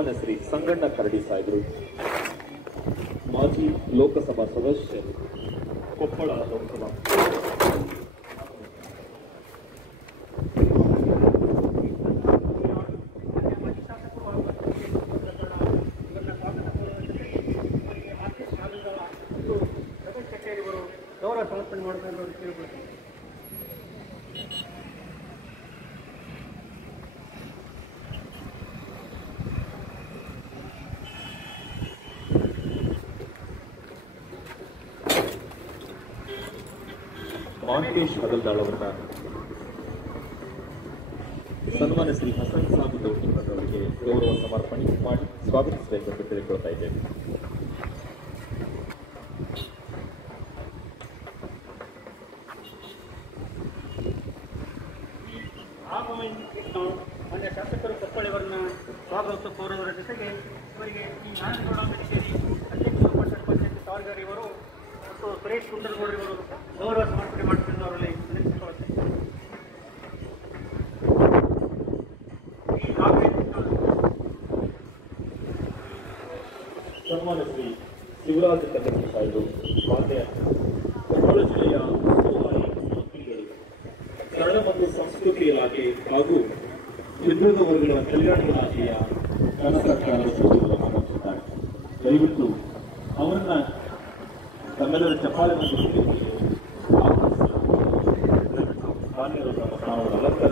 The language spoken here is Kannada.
ಸನ್ಮಾನ್ಯ ಶ್ರೀ ಸಂಗಣ್ಣ ಕರಡಿ ಸಾಹೇಬರು, ಮಾಜಿ ಲೋಕಸಭಾ ಸದಸ್ಯರು, ಕೊಪ್ಪಳ ಲೋಕಸಭಾ. ಗೌರವ ಸಮರ್ಪಣೆ ಮಾಡಬೇಕು ಕೇಳ್ಬೋದು. ಮಾಂಟೇಶ್ ಹಗಲ್ದಾಳ್ ಅವರನ್ನ ಸನ್ಮಾನ್ಯ ಶ್ರೀ ಹಸನ್ ಸಾಬ್ ಅವರಿಗೆ ಗೌರವ ಸಮರ್ಪಣೆ ಮಾಡಿ ಸ್ವಾಗತಿಸಬೇಕೆಂದು ತಿಳಿದುಕೊಳ್ತಾ ಇದ್ದೇವೆ. ಮಾನ್ಯ ಶಾಸಕರು ಕೊಪ್ಪಳಿಯವರನ್ನ ಸ್ವಾಗತ ಕೋರುವುದರ ಜೊತೆಗೆ ಇವರಿಗೆ ಈ ನಾರಾಯಣಗೌಡ ಕಚೇರಿ ಅಧ್ಯಕ್ಷರು ಪಂಚಾಯತ್ ಸಾರ್ಗಾರ್ ಇವರು ಮತ್ತು ಸುರೇಶ್ ಕುಂದರಗೌಡ ಇವರು ಗೌರವ ಸಮರ್ಪಣೆ ಮಾಡುತ್ತಿದ್ದು ಅವರಲ್ಲಿ ವಿನಂತಿಸಿಕೊಳ್ಳುತ್ತೇವೆ. ಸನ್ಮಾನ್ಯ ಶ್ರೀ ಶಿವರಾಜ ಕನ್ನಡಿ ಸಾಹೇಬರು, ಮಾನ್ಯ ಕೊಪ್ಪಳ ಜಿಲ್ಲೆಯ ಉಸ್ತುವಾರಿ ಮಂತ್ರಿಗಳು, ಕನ್ನಡ ಮತ್ತು ಸಂಸ್ಕೃತಿ ಇಲಾಖೆ ಹಾಗೂ ಹಿಂದುಳಿದ ವರ್ಗಗಳ ಕಲ್ಯಾಣ ಇಲಾಖೆಯ ಕನ್ನಡ ಸರ್ಕಾರದ ಸಚಿವರು ಆಗಮಿಸಿದ್ದಾರೆ. ದಯವಿಟ್ಟು ಅವರನ್ನ ತಮ್ಮೆಲ್ಲರ ಚಪ್ಪಾಳೆ ಮತ್ತು ಮಾನ್ಯರು ತಮ್ಮ ಸ್ಥಾನವನ್ನು ಅಲಂಕಾರ